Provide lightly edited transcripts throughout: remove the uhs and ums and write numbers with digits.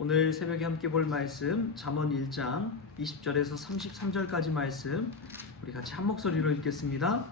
오늘 새벽에 함께 볼 말씀 잠언 1장 20절에서 33절까지 말씀 우리 같이 한 목소리로 읽겠습니다.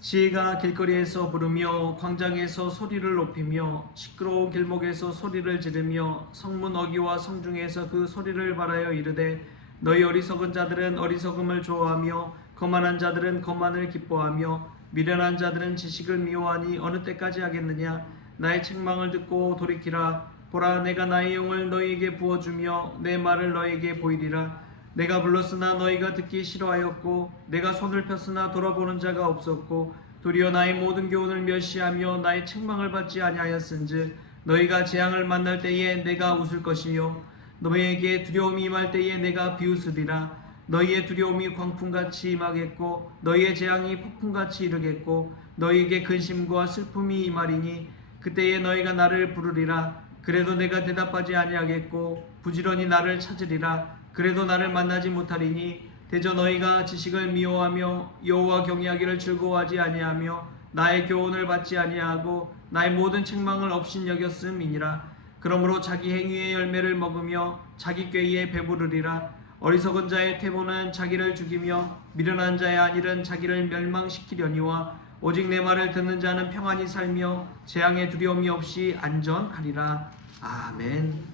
지혜가 길거리에서 부르며 광장에서 소리를 높이며 시끄러운 길목에서 소리를 지르며 성문 어귀와 성중에서 그 소리를 말하여 이르되 너희 어리석은 자들은 어리석음을 좋아하며 거만한 자들은 거만을 기뻐하며 미련한 자들은 지식을 미워하니 어느 때까지 하겠느냐. 나의 책망을 듣고 돌이키라. 보라, 내가 나의 영을 너희에게 부어주며 내 말을 너희에게 보이리라. 내가 불렀으나 너희가 듣기 싫어하였고 내가 손을 폈으나 돌아보는 자가 없었고 도리어 나의 모든 교훈을 멸시하며 나의 책망을 받지 아니하였은즉 너희가 재앙을 만날 때에 내가 웃을 것이요 너희에게 두려움이 임할 때에 내가 비웃으리라. 너희의 두려움이 광풍같이 임하겠고 너희의 재앙이 폭풍같이 이르겠고 너희에게 근심과 슬픔이 임하리니 그때에 너희가 나를 부르리라. 그래도 내가 대답하지 아니하겠고 부지런히 나를 찾으리라. 그래도 나를 만나지 못하리니 대저 너희가 지식을 미워하며 여호와 경외하기를 즐거워하지 아니하며 나의 교훈을 받지 아니하고 나의 모든 책망을 업신여겼음이니라. 그러므로 자기 행위의 열매를 먹으며 자기 꾀에 배부르리라. 어리석은 자의 태보는 자기를 죽이며 미련한 자의 안일은 자기를 멸망시키려니와 오직 내 말을 듣는 자는 평안히 살며 재앙의 두려움이 없이 안전하리라. 아멘.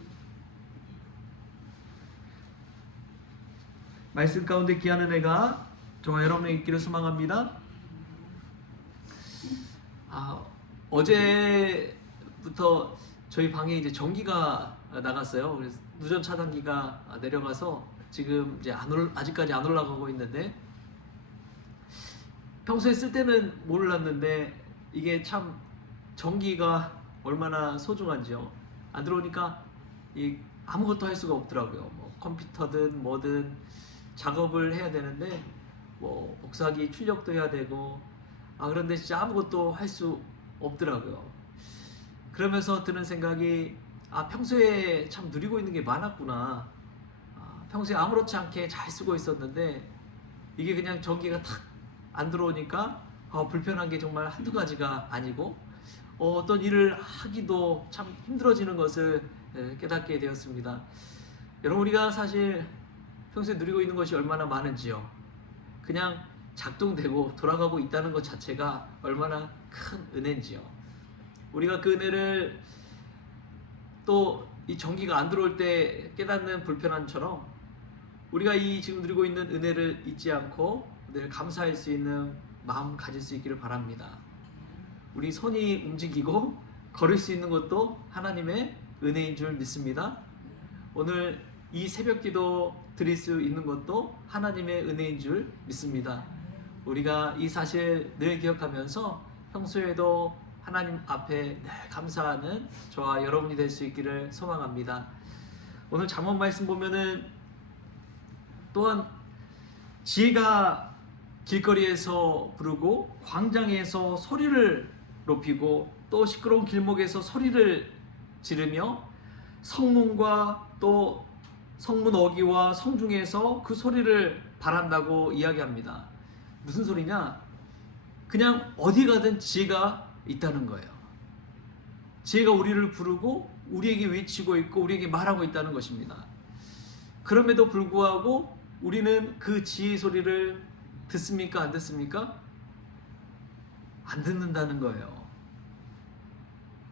말씀 가운데 귀한 은혜가 저와 여러분에게 있기를 소망합니다. 어제부터 저희 방에 이제 전기가 나갔어요. 그래서 누전 차단기가 내려가서 지금 이제 아직까지 안 올라가고 있는데, 평소에 쓸 때는 몰랐는데 이게 참 전기가 얼마나 소중한지요. 안 들어오니까 아무것도 할 수가 없더라고요. 뭐 컴퓨터든 뭐든 작업을 해야 되는데 뭐 복사기 출력도 해야 되고 그런데 진짜 아무것도 할 수 없더라고요. 그러면서 드는 생각이 평소에 참 누리고 있는 게 많았구나. 평소에 아무렇지 않게 잘 쓰고 있었는데 이게 그냥 전기가 탁 안 들어오니까 불편한 게 정말 한두 가지가 아니고 어떤 일을 하기도 참 힘들어지는 것을 깨닫게 되었습니다. 여러분, 우리가 사실 평소에 누리고 있는 것이 얼마나 많은지요. 그냥 작동되고 돌아가고 있다는 것 자체가 얼마나 큰 은혜인지요. 우리가 그 은혜를 또 이 전기가 안 들어올 때 깨닫는 불편함처럼 우리가 이 지금 누리고 있는 은혜를 잊지 않고 늘 감사할 수 있는 마음 가질 수 있기를 바랍니다. 우리 손이 움직이고 걸을 수 있는 것도 하나님의 은혜인 줄 믿습니다. 오늘 이 새벽기도 드릴 수 있는 것도 하나님의 은혜인 줄 믿습니다. 우리가 이 사실 늘 기억하면서 평소에도 하나님 앞에 늘 감사하는 저와 여러분이 될 수 있기를 소망합니다. 오늘 잠언 말씀 보면은 또한 지혜가 길거리에서 부르고 광장에서 소리를 높이고 또 시끄러운 길목에서 소리를 지르며 성문과 또 성문 어귀와 성중에서 그 소리를 바란다고 이야기합니다. 무슨 소리냐? 그냥 어디 가든 지혜가 있다는 거예요. 지혜가 우리를 부르고 우리에게 외치고 있고 우리에게 말하고 있다는 것입니다. 그럼에도 불구하고 우리는 그 지혜의 소리를 듣습니까? 안 듣습니까? 안 듣는다는 거예요.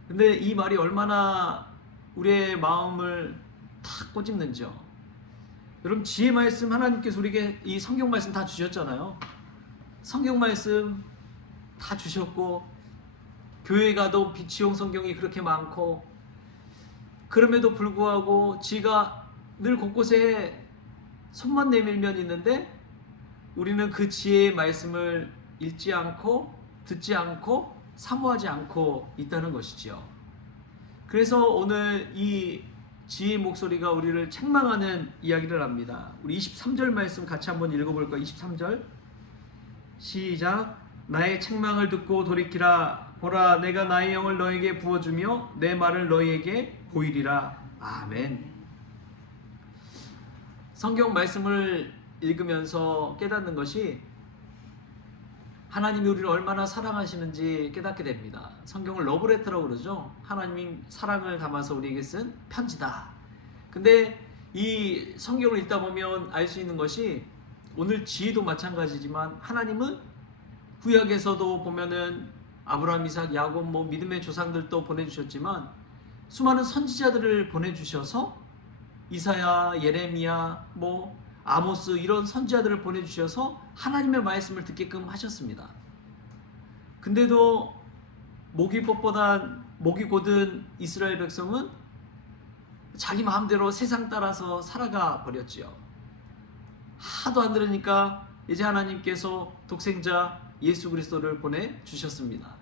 근데 이 말이 얼마나 우리의 마음을 탁 꼬집는지요. 여러분, 지혜 말씀 하나님께서 우리에게 이 성경 말씀 다 주셨잖아요. 성경 말씀 다 주셨고 교회 가도 비치용 성경이 그렇게 많고 그럼에도 불구하고 지혜가 늘 곳곳에 손만 내밀면 있는데 우리는 그 지혜의 말씀을 읽지 않고 듣지 않고 사모하지 않고 있다는 것이지요. 그래서 오늘 이 지혜의 목소리가 우리를 책망하는 이야기를 합니다. 우리 23절 말씀 같이 한번 읽어볼까요? 23절 시작. 나의 책망을 듣고 돌이키라. 보라, 내가 나의 영을 너에게 부어주며 내 말을 너희에게 보이리라. 아멘. 성경 말씀을 읽으면서 깨닫는 것이 하나님이 우리를 얼마나 사랑하시는지 깨닫게 됩니다. 성경을 러브레터라고 그러죠. 하나님이 사랑을 담아서 우리에게 쓴 편지다. 근데 이 성경을 읽다 보면 알 수 있는 것이 오늘 지혜도 마찬가지지만 하나님은 구약에서도 보면은 아브라함, 이삭, 야곱 뭐 믿음의 조상들도 보내주셨지만 수많은 선지자들을 보내주셔서 이사야, 예레미야, 뭐 아모스 이런 선지자들을 보내주셔서 하나님의 말씀을 듣게끔 하셨습니다. 근데도 목이 곧은 이스라엘 백성은 자기 마음대로 세상 따라서 살아가 버렸지요. 하도 안 들으니까 이제 하나님께서 독생자 예수 그리스도를 보내주셨습니다.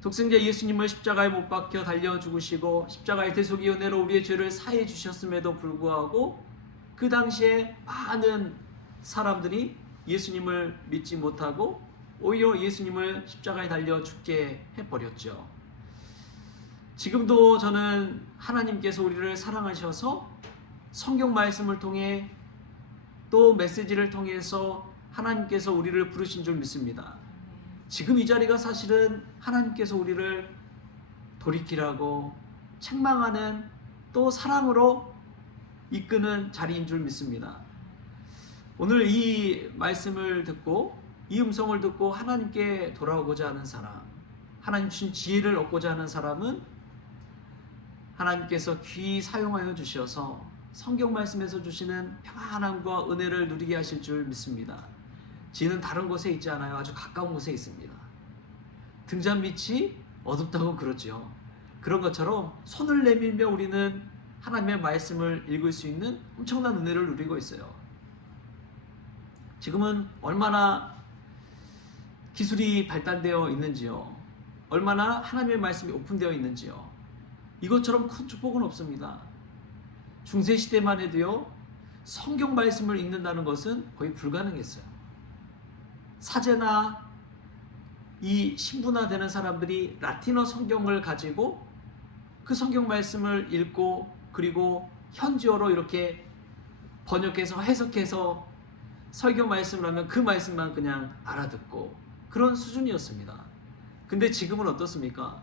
독생자 예수님을 십자가에 못 박혀 달려 죽으시고 십자가의 대속의 은혜로 우리의 죄를 사해 주셨음에도 불구하고 그 당시에 많은 사람들이 예수님을 믿지 못하고 오히려 예수님을 십자가에 달려 죽게 해버렸죠. 지금도 저는 하나님께서 우리를 사랑하셔서 성경 말씀을 통해 또 메시지를 통해서 하나님께서 우리를 부르신 줄 믿습니다. 지금 이 자리가 사실은 하나님께서 우리를 돌이키라고 책망하는 또 사랑으로 이끄는 자리인 줄 믿습니다. 오늘 이 말씀을 듣고 이 음성을 듣고 하나님께 돌아오고자 하는 사람, 하나님 주신 지혜를 얻고자 하는 사람은 하나님께서 귀히 사용하여 주셔서 성경 말씀에서 주시는 평안함과 은혜를 누리게 하실 줄 믿습니다. 지혜는 다른 곳에 있지 않아요. 아주 가까운 곳에 있습니다. 등잔 밑이 어둡다고 그러죠. 그런 것처럼 손을 내밀며 우리는 하나님의 말씀을 읽을 수 있는 엄청난 은혜를 누리고 있어요. 지금은 얼마나 기술이 발달되어 있는지요. 얼마나 하나님의 말씀이 오픈되어 있는지요. 이것처럼 큰 축복은 없습니다. 중세시대만 해도요, 성경 말씀을 읽는다는 것은 거의 불가능했어요. 사제나 이 신부나 되는 사람들이 라틴어 성경을 가지고 그 성경 말씀을 읽고 그리고 현지어로 이렇게 번역해서 해석해서 설교 말씀을 하면 그 말씀만 그냥 알아듣고 그런 수준이었습니다. 근데 지금은 어떻습니까?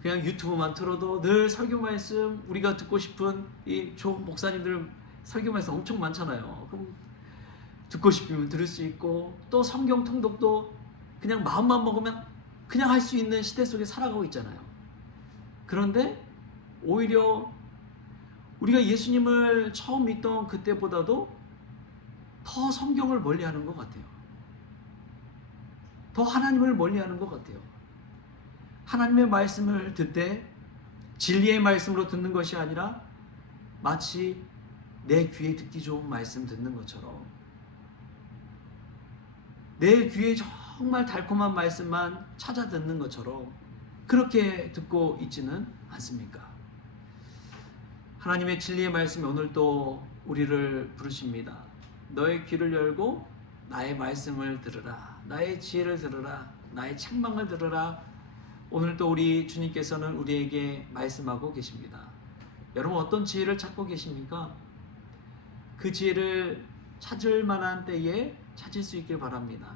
그냥 유튜브만 틀어도 늘 설교 말씀, 우리가 듣고 싶은 이 좋은 목사님들 설교 말씀 엄청 많잖아요. 그럼 듣고 싶으면 들을 수 있고 또 성경 통독도 그냥 마음만 먹으면 그냥 할 수 있는 시대 속에 살아가고 있잖아요. 그런데 오히려 우리가 예수님을 처음 믿던 그때보다도 더 성경을 멀리하는 것 같아요. 더 하나님을 멀리하는 것 같아요. 하나님의 말씀을 듣되 진리의 말씀으로 듣는 것이 아니라 마치 내 귀에 듣기 좋은 말씀 듣는 것처럼 내 귀에 정말 달콤한 말씀만 찾아 듣는 것처럼 그렇게 듣고 있지는 않습니까? 하나님의 진리의 말씀이 오늘 또 우리를 부르십니다. 너의 귀를 열고 나의 말씀을 들으라. 나의 지혜를 들으라. 나의 책망을 들으라. 오늘 또 우리 주님께서는 우리에게 말씀하고 계십니다. 여러분 어떤 지혜를 찾고 계십니까? 그 지혜를 찾을 만한 때에 찾을 수 있길 바랍니다.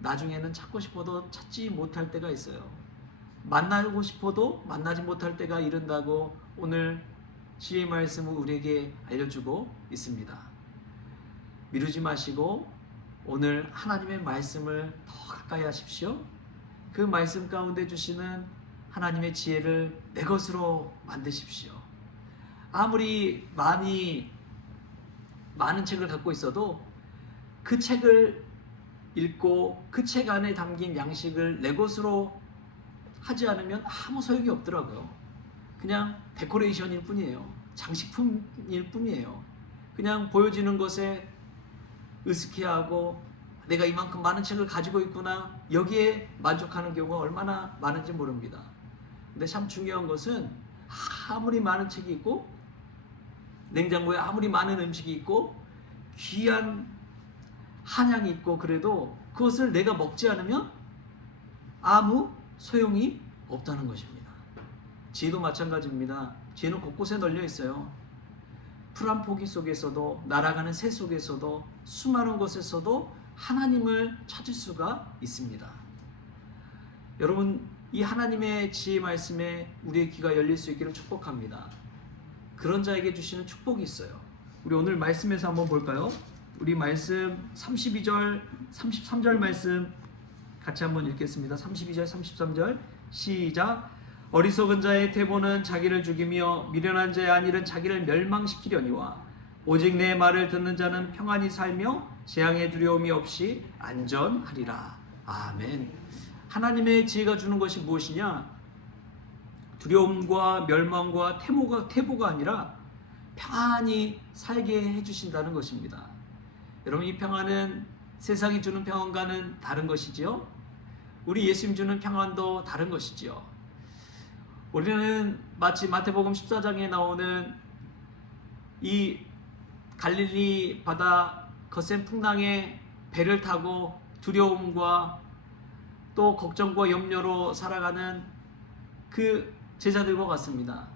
나중에는 찾고 싶어도 찾지 못할 때가 있어요. 만나고 싶어도 만나지 못할 때가 이른다고 오늘 지혜의 말씀을 우리에게 알려주고 있습니다. 미루지 마시고 오늘 하나님의 말씀을 더 가까이 하십시오. 그 말씀 가운데 주시는 하나님의 지혜를 내 것으로 만드십시오. 아무리 많은 책을 갖고 있어도 그 책을 읽고 그 책 안에 담긴 양식을 내 것으로 하지 않으면 아무 소용이 없더라고요. 그냥 데코레이션일 뿐이에요. 장식품일 뿐이에요. 그냥 보여지는 것에 으스키하고 내가 이만큼 많은 책을 가지고 있구나 여기에 만족하는 경우가 얼마나 많은지 모릅니다. 근데 참 중요한 것은 아무리 많은 책이 있고 냉장고에 아무리 많은 음식이 있고 귀한 한약이 있고 그래도 그것을 내가 먹지 않으면 아무 소용이 없다는 것입니다. 지혜도 마찬가지입니다. 지혜는 곳곳에 널려 있어요. 풀 한 포기 속에서도 날아가는 새 속에서도 수많은 곳에서도 하나님을 찾을 수가 있습니다. 여러분 이 하나님의 지혜 말씀에 우리의 귀가 열릴 수 있기를 축복합니다. 그런 자에게 주시는 축복이 있어요. 우리 오늘 말씀에서 한번 볼까요? 우리 말씀 32절, 33절 말씀 같이 한번 읽겠습니다. 32절, 33절 시작. 어리석은 자의 태보는 자기를 죽이며 미련한 자의 안일은 자기를 멸망시키려니와 오직 내 말을 듣는 자는 평안히 살며 재앙의 두려움이 없이 안전하리라. 아멘. 하나님의 지혜가 주는 것이 무엇이냐? 두려움과 멸망과 태보가 아니라 평안히 살게 해주신다는 것입니다. 여러분, 이 평안은 세상이 주는 평안과는 다른 것이지요. 우리 예수님 주는 평안도 다른 것이지요. 우리는 마치 마태복음 14장에 나오는 이 갈릴리 바다 거센 풍랑에 배를 타고 두려움과 또 걱정과 염려로 살아가는 그 제자들과 같습니다.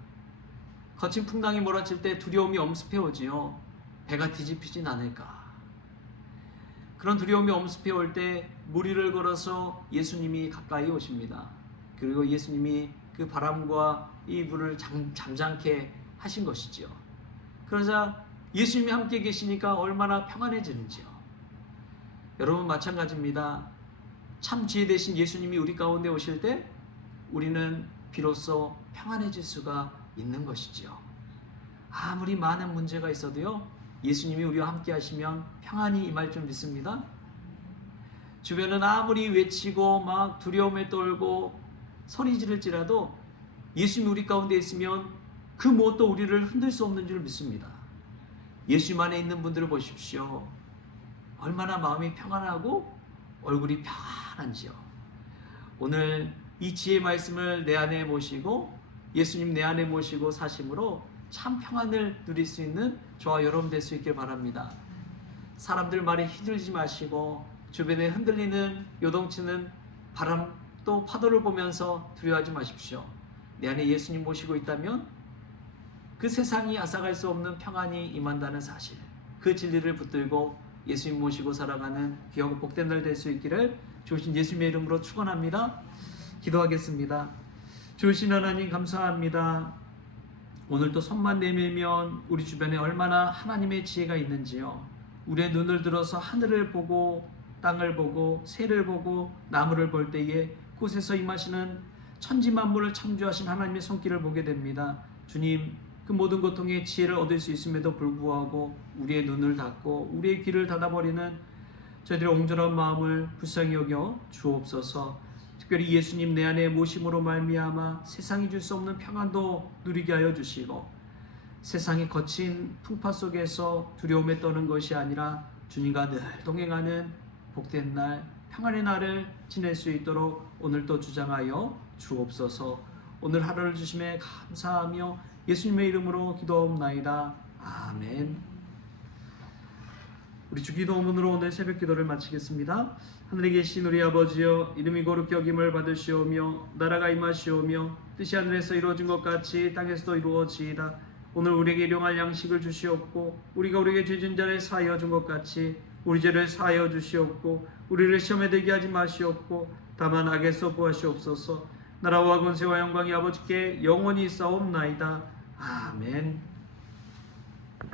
거친 풍랑이 몰아칠 때 두려움이 엄습해 오지요. 배가 뒤집히진 않을까. 그런 두려움이 엄습해 올 때 무리를 걸어서 예수님이 가까이 오십니다. 그리고 예수님이 그 바람과 이 물을 잠잠케 하신 것이지요. 그러자 예수님이 함께 계시니까 얼마나 평안해지는지요. 여러분, 마찬가지입니다. 참 지혜 되신 예수님이 우리 가운데 오실 때 우리는 비로소 평안해질 수가 있는 것이지요. 아무리 많은 문제가 있어도요, 예수님이 우리와 함께 하시면 평안이 임할 줄 믿습니다. 주변은 아무리 외치고 막 두려움에 떨고 소리 지를지라도 예수님이 우리 가운데 있으면 그 무엇도 우리를 흔들 수 없는 줄 믿습니다. 예수님 안에 있는 분들을 보십시오. 얼마나 마음이 평안하고 얼굴이 평안한지요. 오늘 이 지혜의 말씀을 내 안에 모시고 예수님 내 안에 모시고 사심으로 참 평안을 누릴 수 있는 저와 여러분 될 수 있길 바랍니다. 사람들 말에 휘둘리지 마시고 주변에 흔들리는 요동치는 바람 또 파도를 보면서 두려워하지 마십시오. 내 안에 예수님 모시고 있다면 그 세상이 앗아갈 수 없는 평안이 임한다는 사실, 그 진리를 붙들고 예수님 모시고 살아가는 귀하고 복된 날 될 수 있기를 주신 예수님의 이름으로 축원합니다. 기도하겠습니다. 주신 하나님 감사합니다. 오늘 또 손만 내밀면 우리 주변에 얼마나 하나님의 지혜가 있는지요. 우리의 눈을 들어서 하늘을 보고 땅을 보고 새를 보고 나무를 볼 때에 그곳에서 임하시는 천지 만물을 창조하신 하나님의 손길을 보게 됩니다. 주님, 그 모든 고통의 지혜를 얻을 수 있음에도 불구하고 우리의 눈을 닫고 우리의 귀를 닫아버리는 저희들의 옹졸한 마음을 불쌍히 여겨 주옵소서. 특별히 예수님 내 안에 모심으로 말미암아 세상이 줄 수 없는 평안도 누리게 하여 주시고 세상의 거친 풍파 속에서 두려움에 떠는 것이 아니라 주님과 늘 동행하는 복된 날, 평안의 날을 지낼 수 있도록 오늘도 주장하여 주옵소서. 오늘 하루를 주심에 감사하며 예수님의 이름으로 기도하옵나이다. 아멘. 우리 주기도문으로 오늘 새벽 기도를 마치겠습니다. 하늘에 계신 우리 아버지여, 이름이 거룩히 여김을 받으시오며 나라가 임하시오며 뜻이 하늘에서 이루어진 것 같이 땅에서도 이루어지이다. 오늘 우리에게 일용할 양식을 주시옵고 우리가 우리에게 죄진 자를 사하여 준 것 같이 우리 죄를 사하여 주시옵고 우리를 시험에 들게 하지 마시옵고 다만 악에서 구하시옵소서. 나라와 권세와 영광이 아버지께 영원히 있사옵나이다. 아멘.